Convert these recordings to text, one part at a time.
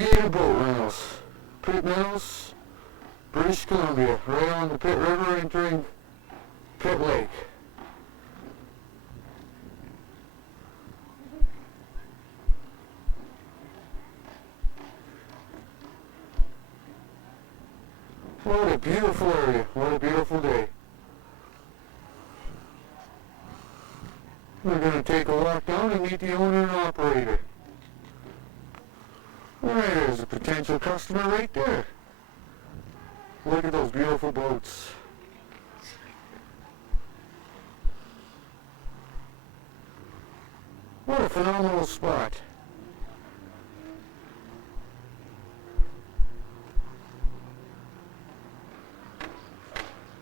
Navigator boat rentals. Pitt Mills, British Columbia, right on the Pitt River entering Pitt Lake. What a beautiful area. What a beautiful day. We're going to take a walk down and meet the owner and operator. Right, there's a potential customer right there. Look at those beautiful boats. What a phenomenal spot.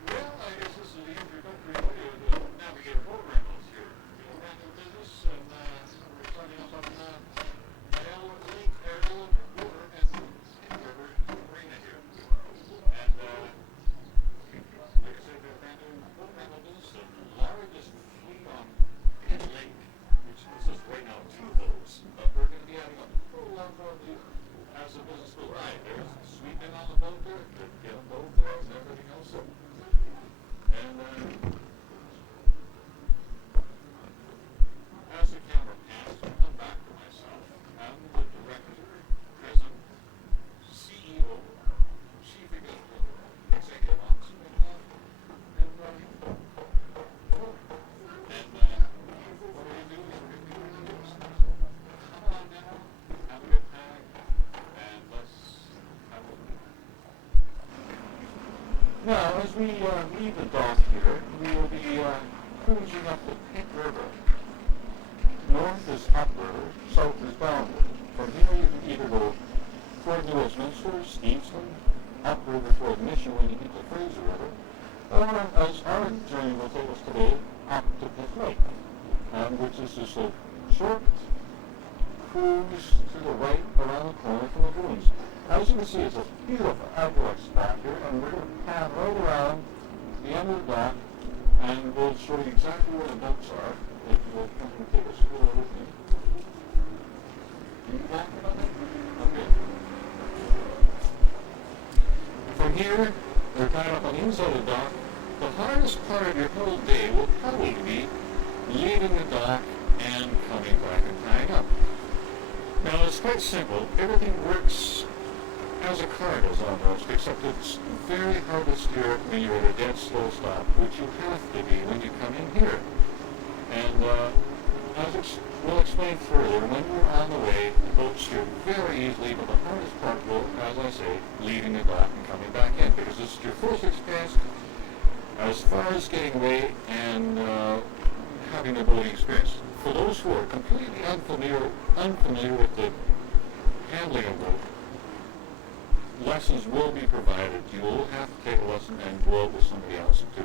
Well, I guess this is the introductory video to the Navigator boat rentals here. We're brand new business, and we're starting up on Isle Lake, Isle Water, and River Marina here. And like I said, we're a brand new boat rental business, the largest fleet on Pitt Lake, which consists right now of 2 boats, but we're going to be adding a full lot more of these as the business goes by. There's sweeping on the boat there, the boat there, and everything else. And as the camera pans, we come back to myself. I'm the director, president, CEO, chief executive officer, and what we do is we're going to do this. Come on now, have a good time, and let's have a look. Now, as we leave the dock here, we will be cruising up the Pitt River. North is upriver, south is downward. From here you can either go toward New Westminster, Steveston, upriver toward Mission when you hit the Fraser River, or as our journey will take us today, up to Pitt Lake, which is just a short cruise to the right around the corner from the dunes. As you can see, it's a beautiful outdoor spot here, and we're going to pan right around the end of the dock, and we'll show you exactly where the boats are. If you'll come and take us through everything. Can you back it up? Okay. From here, we're tied up on the inside of the dock. The hardest part of your whole day will probably be leaving the dock and coming back and tying up. Now, it's quite simple. Everything works as a car does almost, except it's very hard to steer when you're at a dead slow stop, which you have to be when you come in here. And as we'll explain further, when we're on the way, the boats steer very easily, but the hardest part will, as I say, leaving the dock and coming back in, because this is your first experience as far as getting away and having a boating experience. For those who are completely unfamiliar with the handling of boat, lessons will be provided. You will have to take a lesson and go out with somebody else to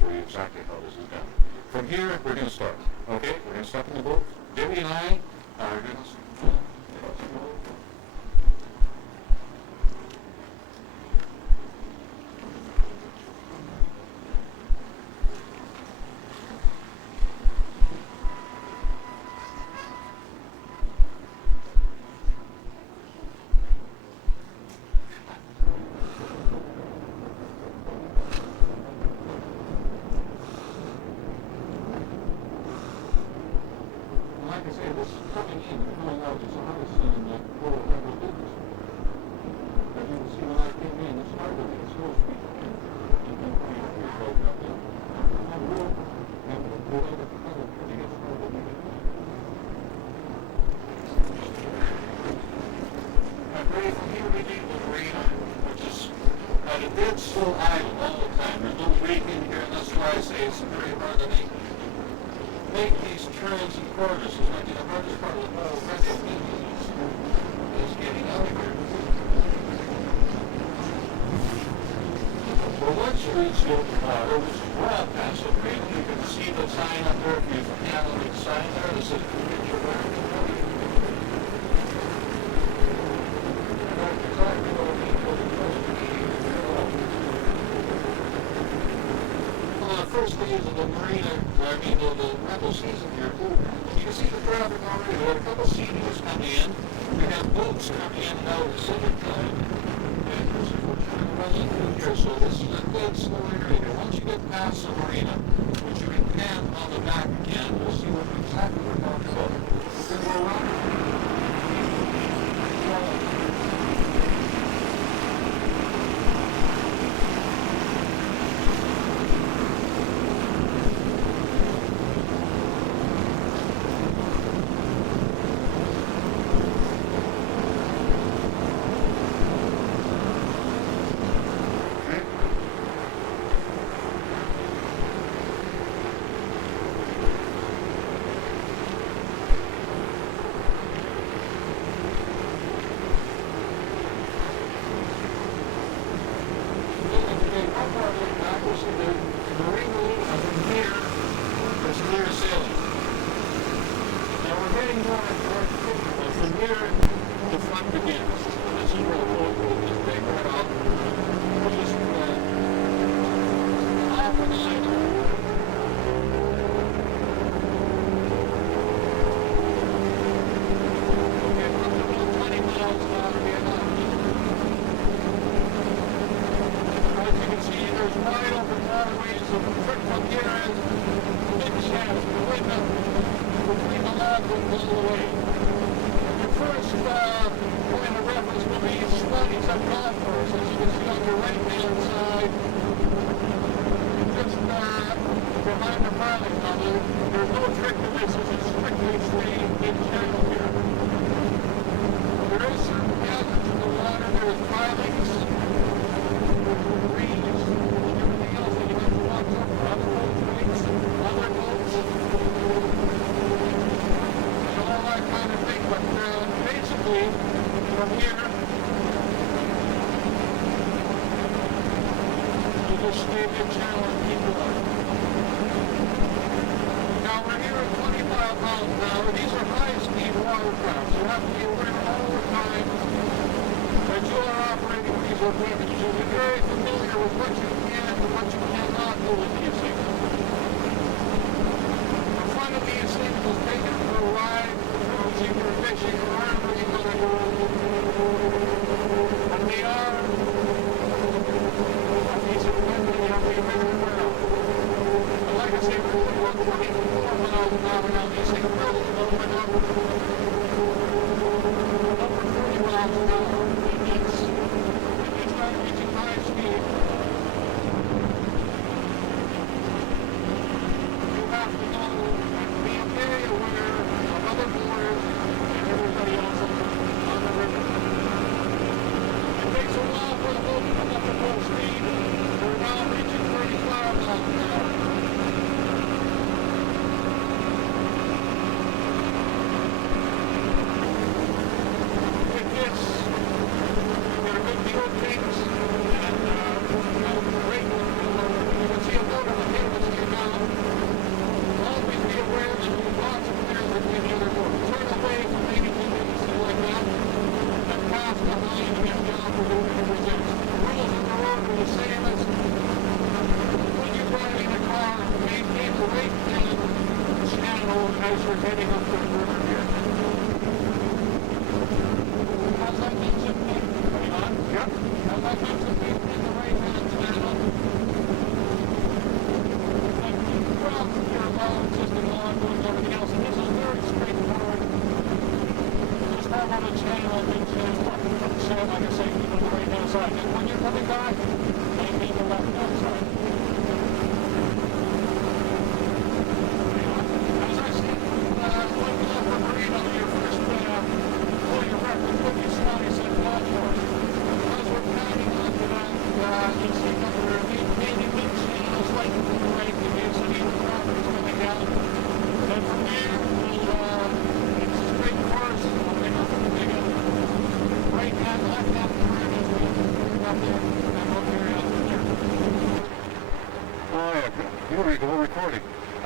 show you exactly how this is done. From here, we're going to start. Okay, we're going to step in the boat. Debbie and I are going to start. Like I say, this coming in and coming out is the hardest thing in the whole rental business. As you can see, when I came in, it's hard to get slow speed. You can put your ears open up there. And we'll go over the pedal to get started. And right from here we leave the marina, which is at a dead slow idle all the time. There's no break in here, and that's why I say it's very hard to make these turns and corners. It's like the hardest part of the whole rental business is getting out of here. Well, once you reach the open water, which is well past the marina, you can see the sign up there. If you have a big sign there that says "Picture Where." First days of the marina, the rental season here, you can see the traffic already. We had a couple CDs coming in. We have boats come in and out at the same time. And this is what you're running through here. So this is a good slow area. Once you get past the marina, which you can pan on the back again, we'll see what exactly we're talking about. We're going to go around.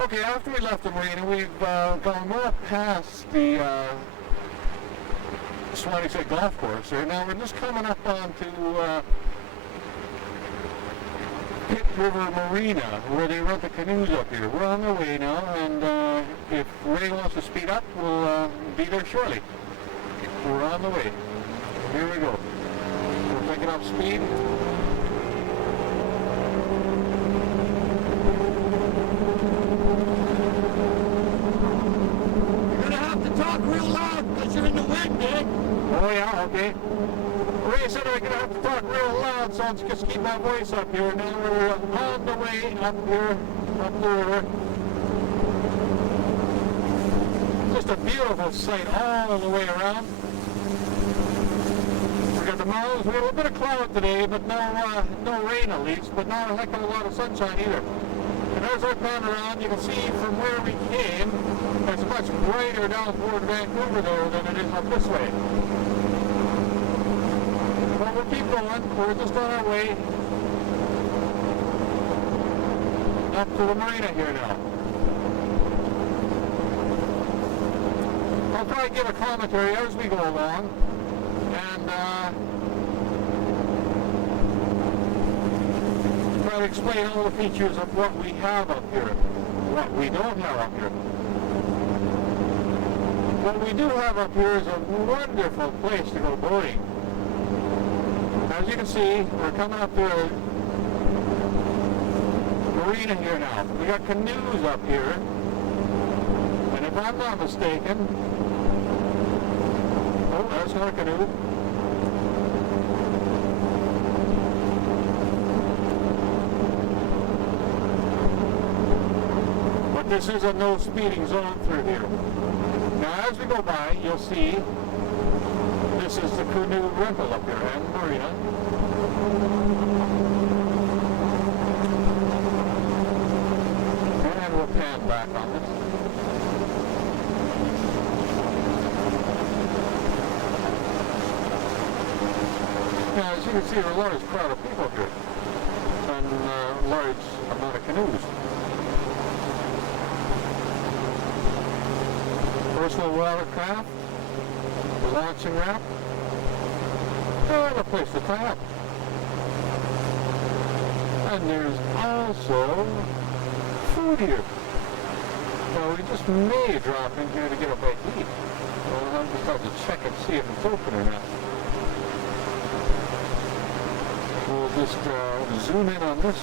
Okay, after we left the marina, we've gone well past the Swanee Golf Course there. Now we're just coming up onto Pitt River Marina, where they rent the canoes up here. We're on our way now, and if Ray wants to speed up, we'll be there shortly. We're on the way. Here we go. We're picking up speed. You're gonna have to talk real loud because you're in the wind, Dick. Oh yeah, okay. Ray said I'm gonna have to talk real loud, so I'll just keep my voice up here. Now we're on the way up here, up the river. Just a beautiful sight all the way around. We got the mountains. We had a little bit of cloud today, but no rain at least, but not a heck of a lot of sunshine either. And as I pan around, you can see from where we came, it's much brighter down toward Vancouver there than it is up this way. But we'll keep going. We're just on our way up to the marina here now. I'll try to give a commentary as we go along, and try to explain all the features of what we have up here, what we don't have up here. What we do have up here is a wonderful place to go boating. As you can see, we're coming up to a marina here now. We got canoes up here, and if I'm not mistaken, oh, that's not a canoe. But this is a no speeding zone through here. Now as we go by, you'll see this is the canoe rental up here and marina. And we'll pan back on this. Now as you can see, there's a large crowd of people here and a large amount of canoes. Personal watercraft, the launching ramp, and a place to tie up. And there's also food here. Now we just may drop in here to get a bite to eat. Well, I'll just have to check and see if it's open or not. We'll just zoom in on this.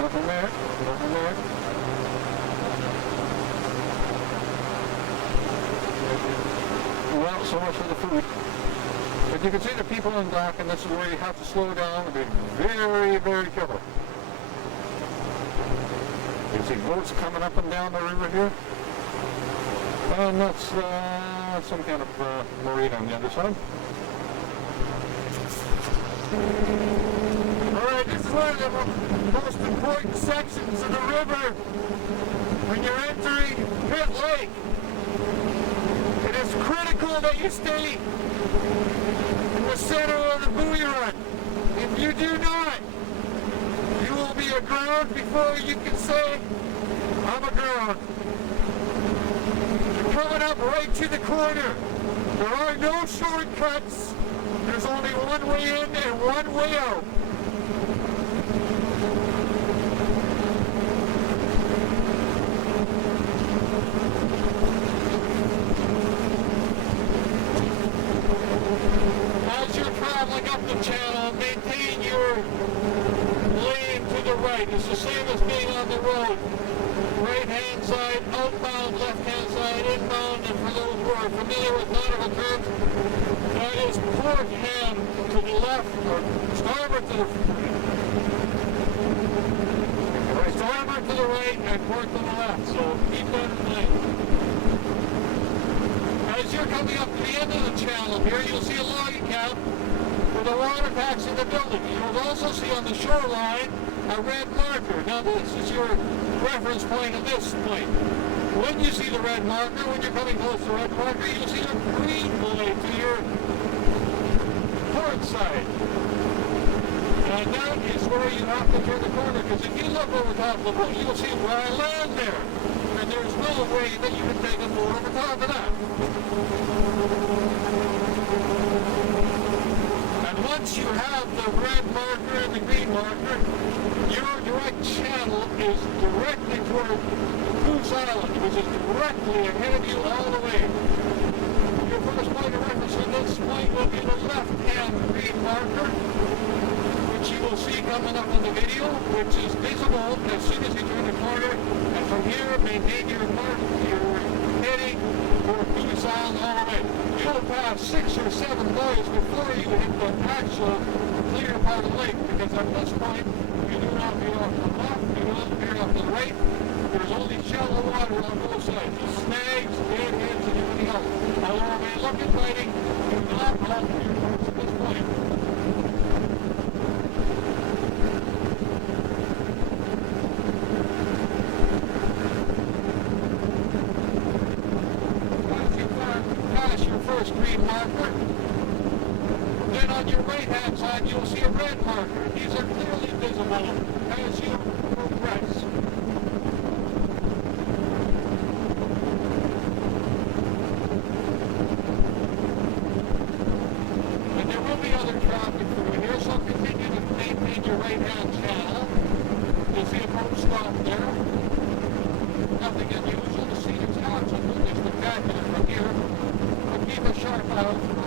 Nothing there, nothing there. Well, so much for the food. But you can see the people on dock, and this is where you have to slow down and be very, very careful. You can see boats coming up and down the river here. And that's some kind of marina on the other side. Alright, this is one of the most important sections of the river when you're entering Pitt Lake. It is critical that you stay in the center of the buoy run. If you do not, you will be aground before you can say, I'm aground. You're coming up right to the corner. There are no shortcuts. There's only one way in and one way out. As you're traveling up the channel, maintain your lane to the right. It's the same as being on the road. Right-hand side, outbound, left-hand side, inbound, and for those who are familiar with nautical terms, that is port hand to the left, or starboard to the starboard to the right, and port to the left. So keep that in mind. As you're coming up to the end of the channel here, you'll see a logging camp with a water taxi in the building. You'll also see on the shoreline a red marker. Now this is your reference point at this point. When you see the red marker, when you're coming close to the red marker, you'll see a green light to your port side. And that is where you have to turn the corner, because if you look over top of the boat, you'll see dry land there. And there's no way that you can take a boat over top of that. And once once you have the red marker and the green marker, your direct channel is directly toward Goose Island, which is directly ahead of you all the way. Your first point of reference on this point will be the left-hand green marker, which you will see coming up on the video, which is visible as soon as you turn the corner. And from here, maintain your heading for Goose Island all the way. You'll pass 6 or 7 buoys before you hit the actual clear part of the lake, because at this point, you do not veer off to the left, you do not veer off to the right. There's only shallow water on both sides. Snags, deadheads, and everything else. Although we look at fighting, do not halt your course at this point. Once you pass your first green marker, then on your right-hand side you'll see a red marker. These are clearly visible as you progress. And there will be other traffic through here, so continue to maintain your right-hand channel. You'll see a boat stop there. Nothing unusual. The scene is absolutely spectacular from here. But keep a sharp eye out for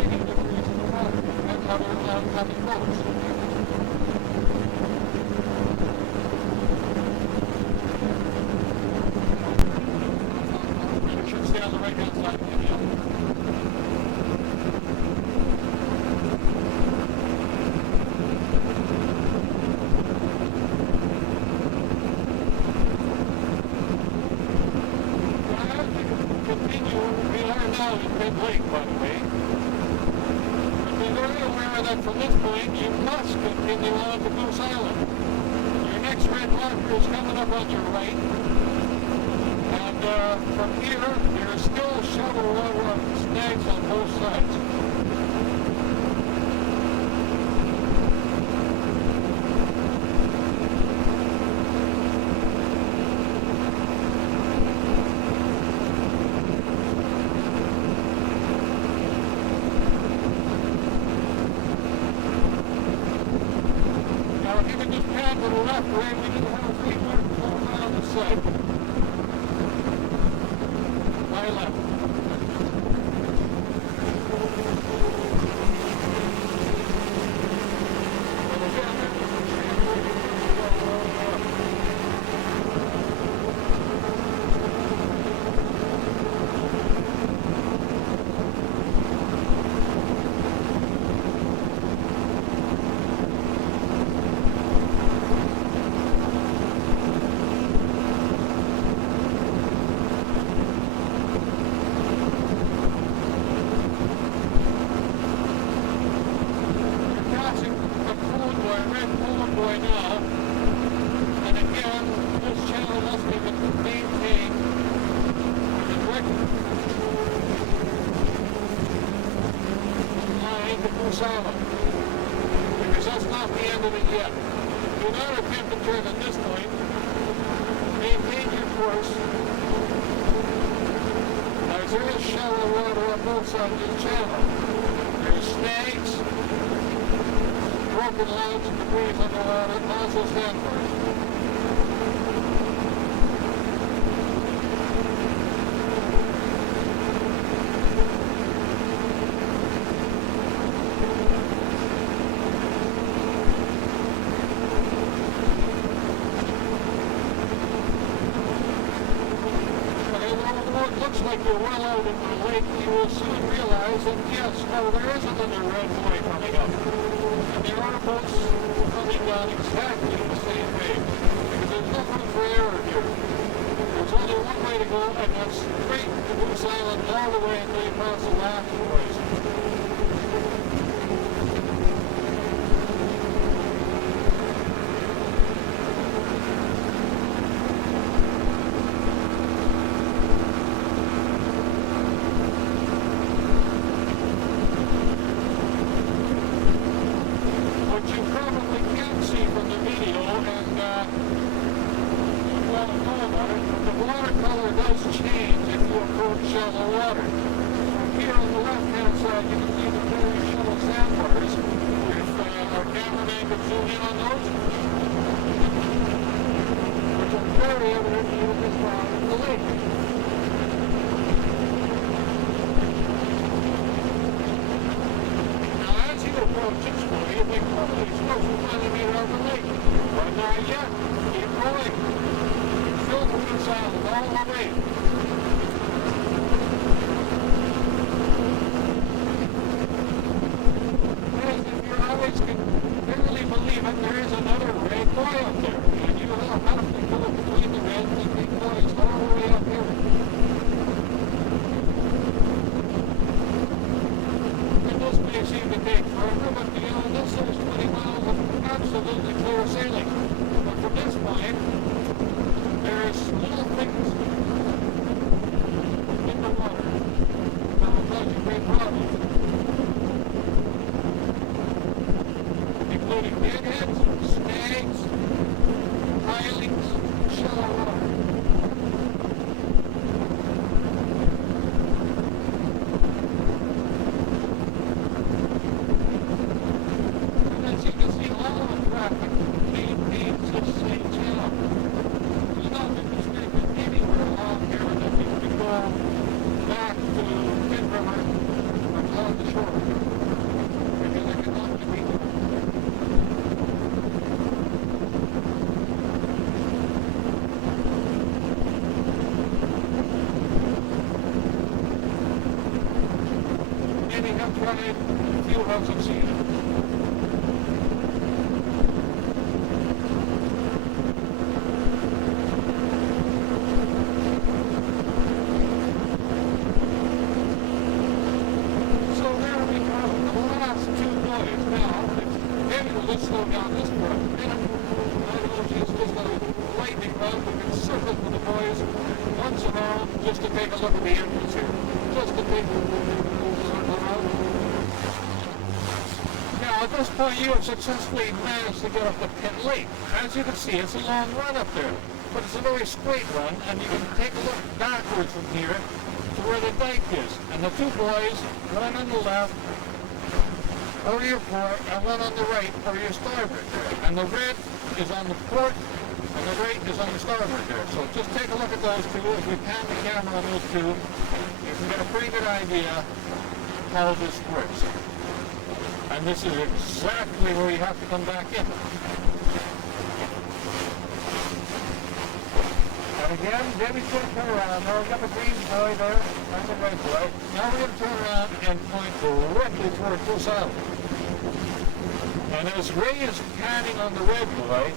any degrees in the water and other oncoming boats. You should stay on the right-hand side of the video. Lake, by the way. But be very aware that from this point you must continue on to Goose Island. Your next red marker is coming up on your right. And from here, there is still shallow water on snags on both sides. If you can just pan to the left, Ray, we need to have a free mark going around the side. My left. Now, and again, this channel must be maintained with a direct line to Goose Island, because that's not the end of it yet. Do not attempt to turn at this point. Maintain your course, as there is shallow water on both sides of the channel. There's snags, broken lines and debris underwater, also sandbars. Although it looks like you're well out into the lake, you will soon realize that yes, no, there is another red buoy coming up. And there are boats coming down exactly the same way, because there's no room for error here. There's only one way to go, and that's straight to Goose Island all the way until you pass the last buoys. What you probably can't see from the video, and you well know about it, the water color does change if you approach shallow water. Here on the left-hand side, you can see the very shallow sandbars. our cameraman could zoom in on those, which are very evident even this far in the lake. Now as you approach this way, you think, holy smokes, we finally made it out of the lake. But not yet. Keep going. Filled with sound all the way. Can barely believe it, there is another red boy up there. And you will have to go between the red and the big boys all the way up here. And this may seem to take forever, but you know, this is 20 miles of absolutely clear sailing. But from this point, there's little things in the water that will cause you great problems. Including deadheads, snags, pilings, shallow water. And as you can see, all of the traffic maintains this same channel. There's nothing restricted anywhere along here that needs to go back to Pit River or along the shore. Because there can not be people. Many have tried, few have succeeded. So there we go, the last two boys. Now, maybe we'll just slow down this for a minute. I will use just a lightning rod. We can circle for the boys once around just to take a look at the entrance here. Just to take a circle around. Now, at this point, you have successfully managed to get up to Pit Lake. As you can see, it's a long run up there, but it's a very straight run, and you can take a look backwards from here to where the dike is. And the two boys, one on the left, over your port, and one on the right, over your starboard there. And the red is on the port, and the right is on the starboard there. So just take a look at those two. If we pan the camera on those two, you can get a pretty good idea how this works. And this is exactly where you have to come back in. And again, Debbie's going to turn around. Now we've got the green boy there, and the red boy. Now we're going to turn around and point directly towards this island. And as Ray is panning on the red boy,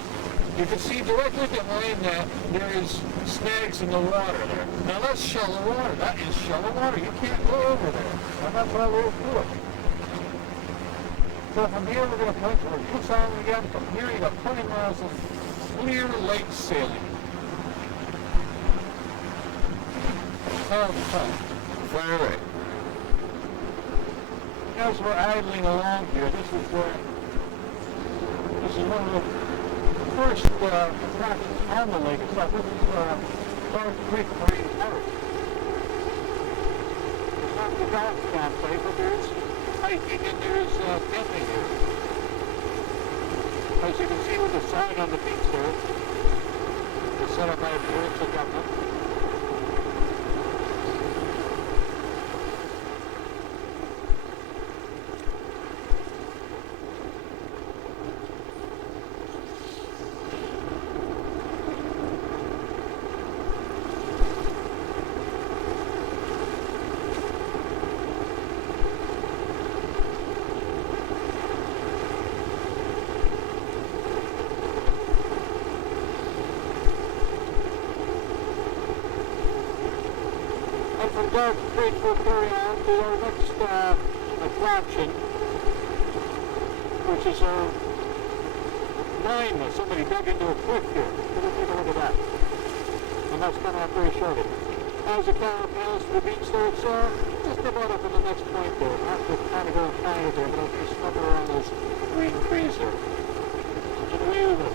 you can see directly behind that there is snags in the water there. Now that's shallow water. That is shallow water. You can't go over there. And that's why we're through it. So from here we're going to point towards this island again. From here you got 20 miles of clear lake sailing. All the time. Fire away. As we're idling along here, this is one of the first attractions on the lake. It's like this is Forest Creek Marine Park. It's not the golf campsite, but there's hiking and there's camping here. As you can see with the sign on the beach there, it's set up by the provincial government. From Dark Creek we'll carry on to our next attraction, which is our mine that somebody dug into a cliff here. We'll take a look at that. And that's coming up very shortly. As the camera pans to the beach there, it's just about up in the next point there. I have to kind of go and find it there, but I'll just snuggle around those green trees there. Get away with it.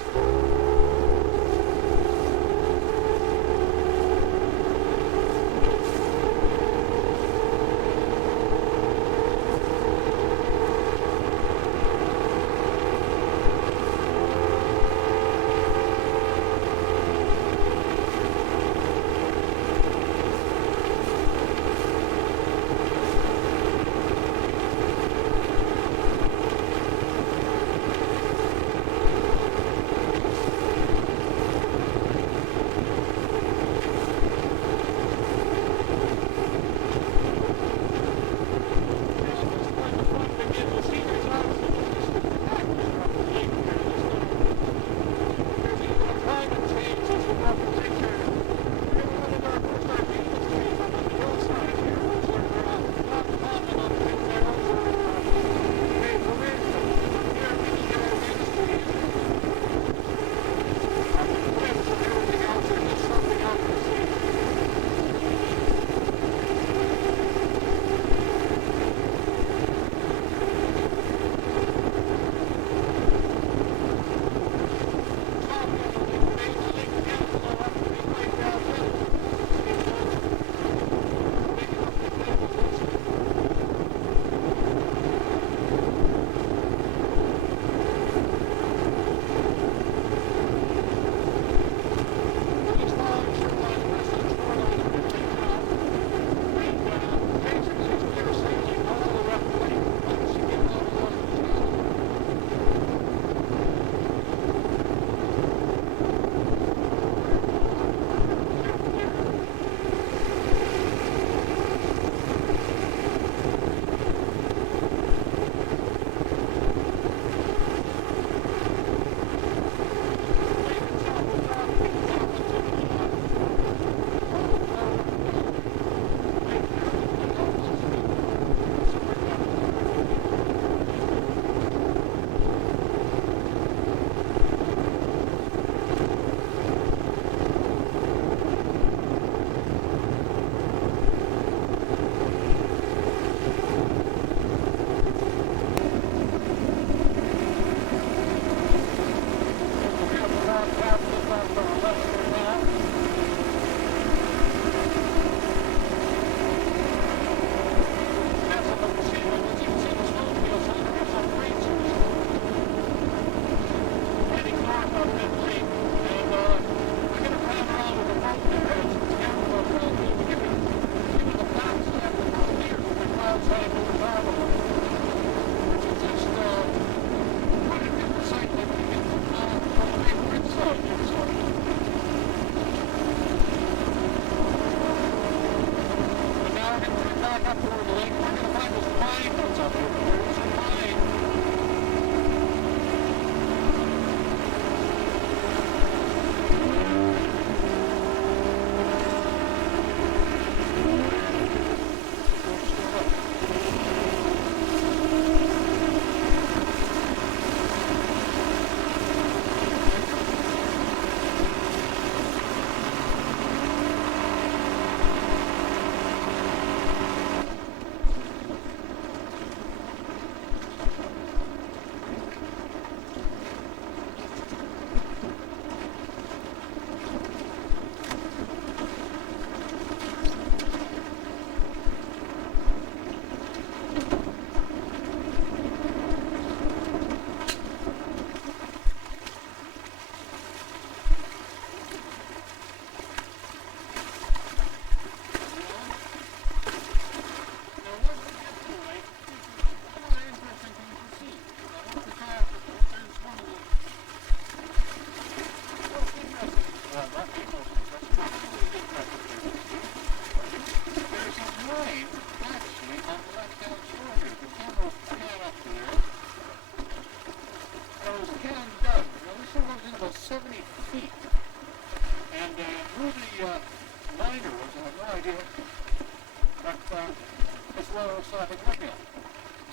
back up toward the lake. We're going to find this pine that's up here. There's some pine.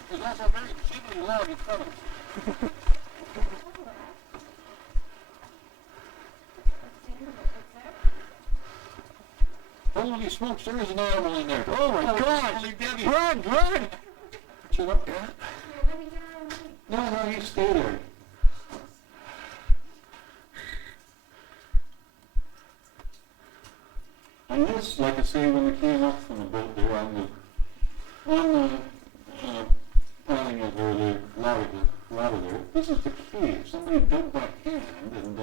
There's also a very jiggly log in front of us. Holy smokes, there is an animal in there. Oh my God! Holy Debbie. Run, run! Chill up, yeah. No, you stay there. And this, like I say, when we came up from the boat there on the piling of where the lava there, this is the cave. Somebody dug by hand and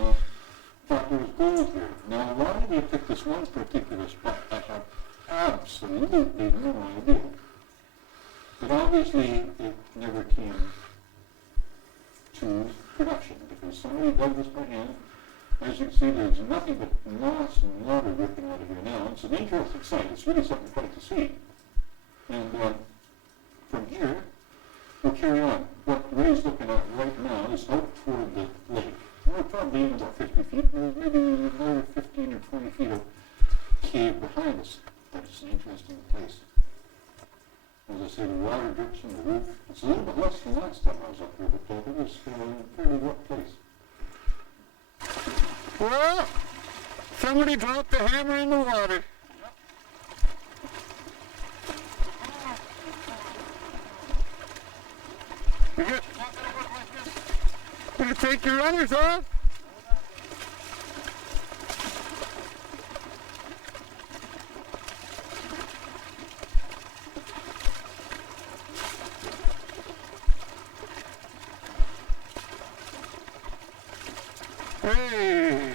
thought there was gold here. Now, why they picked this one particular spot, I have absolutely no idea. But obviously, it never came to production because somebody dug this by hand. As you can see, there's nothing but moss and water dripping out of here now. It's an interesting sight. It's really something quite to see. And from here, we'll carry on. What Ray's looking at right now is out toward the lake. We're probably in about 50 feet, maybe another 15 or 20 feet of cave behind us. But it's an interesting place. As I say, the water drips from the roof. It's a little bit less than last time I was up here, but it was a fairly wet place. Well, somebody dropped the hammer in the water. You gonna take your runners off? Hey!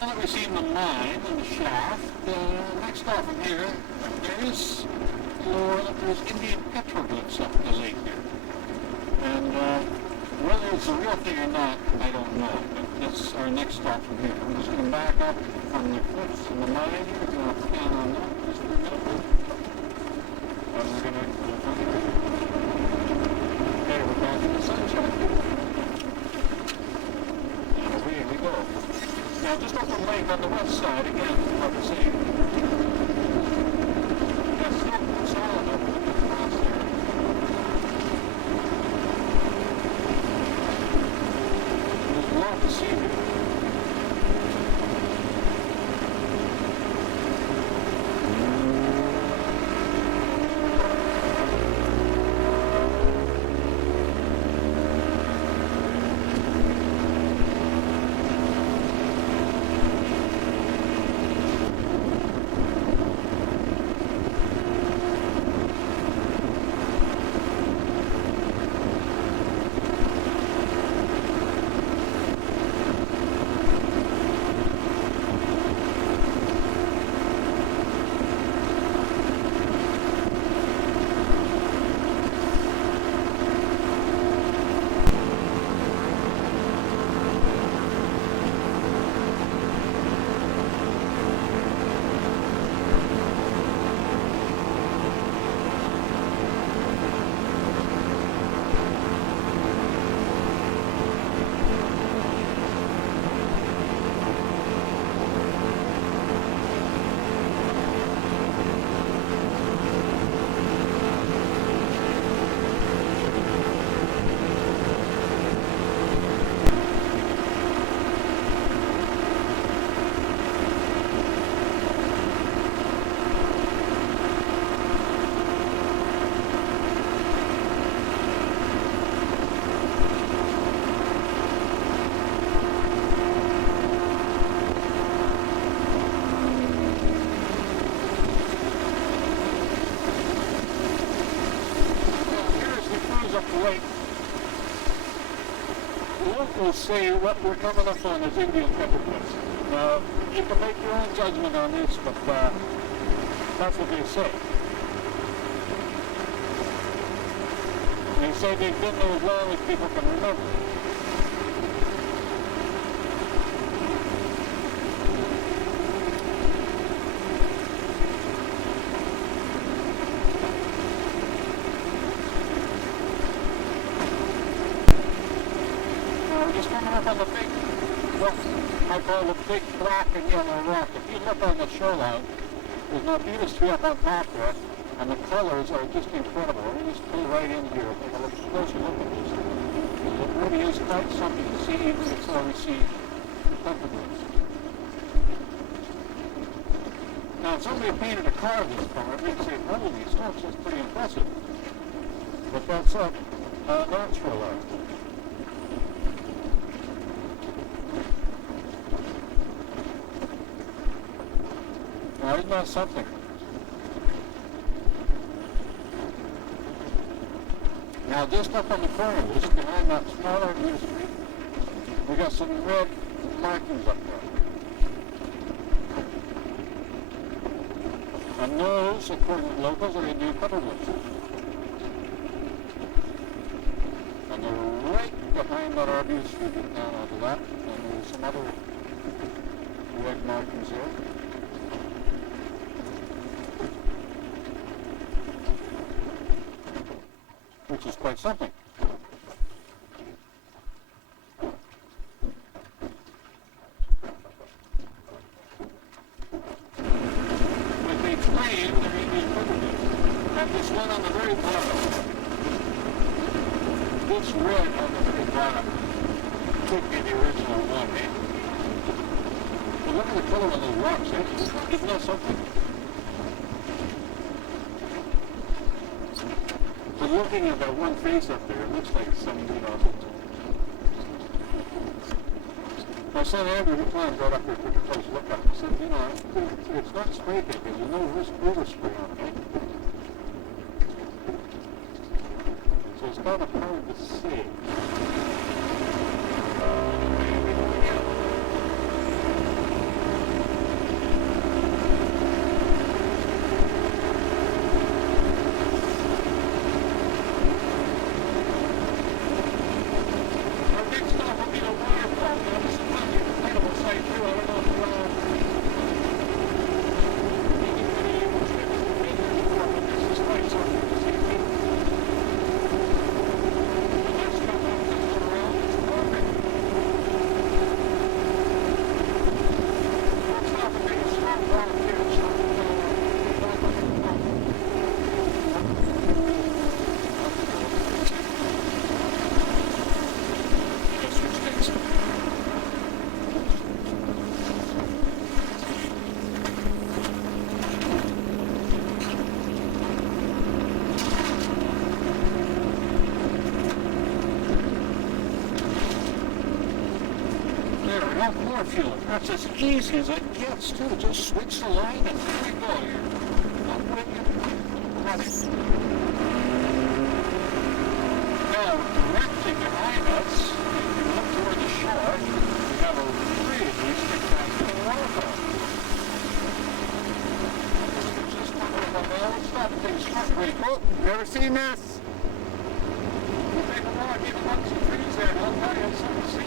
Now that we've seen the mine and the shaft, next off from here, there is lore that there's Indian petroglyphs up the lake here. And whether it's a real thing or not, I don't know. But that's our next stop from here. I'm just going to back up from the cliffs and the mine here. We're going to scan on that just for a minute. And we're going to go from here. Okay, we're back in the sunshine. And away we go. Now, just off the lake on the west side, again, what we're seeing. Yeah, still solid up across there. There's a lot to see here. Like, locals say what we're coming up on is Indian peppermints. Now, you can make your own judgment on this, but that's what they say. They say they've been there as long as people can remember. We're just coming up on the big, what I call the big black and yellow rock. If you look on the shoreline, there's no beautiful tree up on top there, and the colors are just incredible. We just pull right in here and take a closer look at this. It really is quite something to see, even before we see peppermints. Now, if somebody painted a car of this color, we'd say, holy smokes, that's pretty impressive. But that's natural art. Now, isn't that something? Now, just up on the corner, just behind that smaller industry, we got some red markings up there. And those, according to locals, are Indian peppermints. And they're right behind that RV street down on the left, and there's some other red markings there. Which is quite something. But they claim they're Indian peppermints. And this one on the very bottom, this red on the very bottom, could be the original one, eh? Well, look at the color on those rocks, eh? Isn't that something? But looking at that one face up there, it looks like some, my son Andrew, who climbed right up there, took a close look at it and said, it's not spray paint, there's no overspray on it. So it's kind of hard to see. More fuel. That's as easy as it gets, too. Just switch the line and here we go. You're up with you. Now, directly behind us, if you look toward the shore, we have a really spectacular waterfall. Just coming up there. Let's stop and take a short break. Oh, you ever seen this? We'll take a walk, even amongst the trees there, and I'll tell you, it's something to see.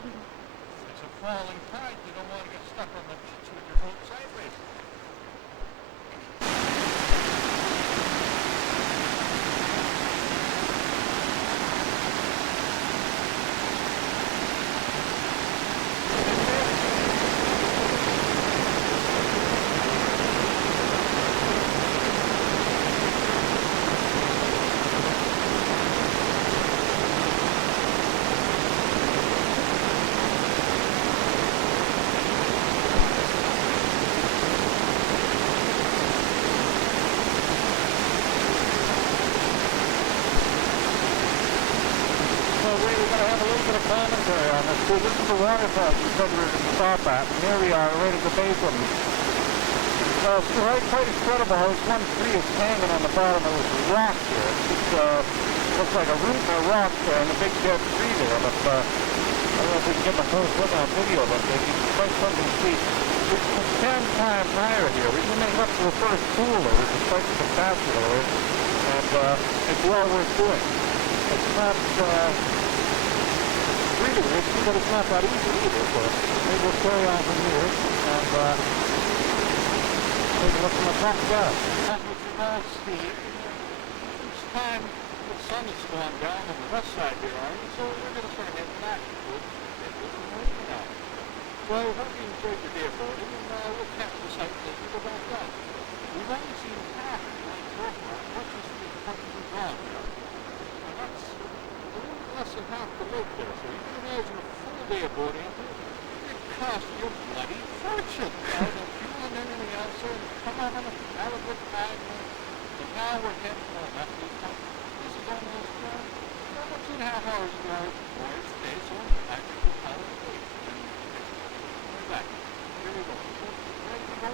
It's a falling tide. You don't want to get stuck on the beach with your boat sideways. Commentary on this. So this is the waterfall we said we were going to stop at, and here we are, right at the base of them. It's quite incredible how this one tree is hanging on the bottom of this rock here. It just looks like a root and a rock there, and a big dead tree there. But I don't know if we can get my close look on video, but it's quite something to see. It's 10 times higher here. We can make up to the first pool there, which is quite spectacular, and it's well worth doing. It's not really risky, but it's not that easy either, so maybe we'll carry on from here and take a look from the top down. As what you all see, each time the sun has gone down on the west side here, so we're going to sort of head back towards the marina now. Well, I hope you enjoyed your day of boating, and we'll catch the site as we go back down. We've only seen half the lake so far, much as we've gone here. And that's less than half the lake there, so you can imagine a full day of boating. It cost you a bloody fortune. And the fuel and everything else, so come on and have a good time. And now we're heading home after we come. This is almost about 2.5 hours drive for today, so I think we'll call it a day. We're back. Here we go. Ready to go?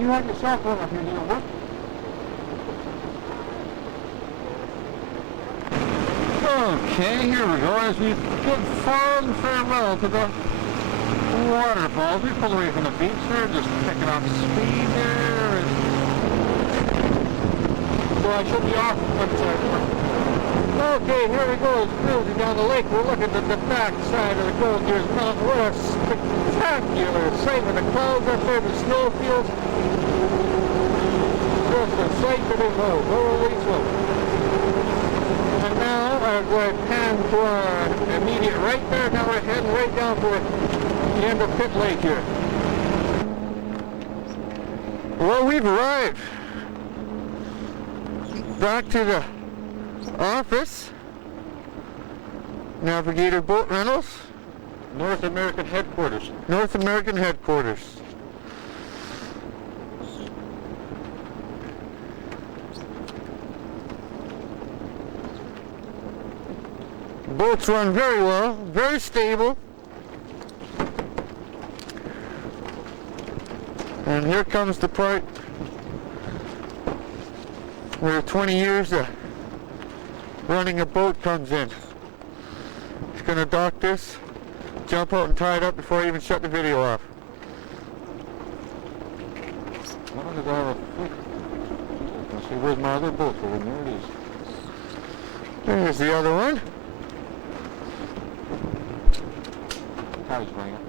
You have your cell phone up here, you know what? Okay, here we go. As we bid fond farewell to the waterfalls, we pull away from the beach here, just picking up speed there. So I should be off one side. Okay, here we go, cruising down the lake. We're looking at the back side of the Gold Gears Mountain. What a spectacular sight with the clouds up there, the snowfields. Just a sight to behold. Holy smoke. And now, as I pan to our immediate right there, now we're heading right down to the end of Pit Lake here. Well, we've arrived. Back to the office. Navigator Boat Rentals. North American headquarters. North American headquarters. Boats run very well, very stable. And here comes the part where 20 years of running a boat comes in. Just gonna dock this, jump out and tie it up before I even shut the video off. Let's see, where's my other boat? Well, there it is. There's the other one. Tide's running up.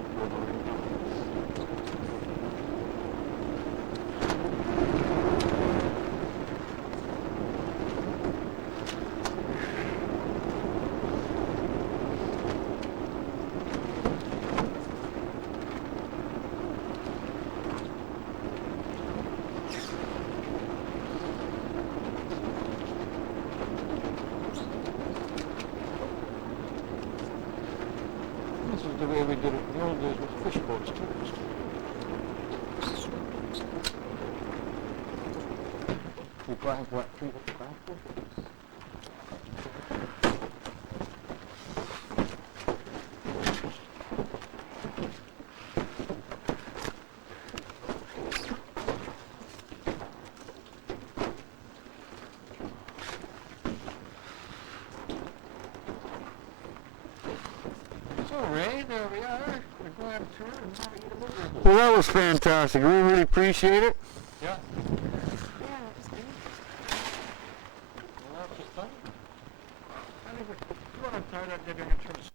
This is the way we did it in the old days with fish boats too. You drive what? 3 hours? Well, that was fantastic. We really appreciate it. Yeah. Yeah, that was good. Well, that's just fun. I think if you want to tie that, maybe I can turn the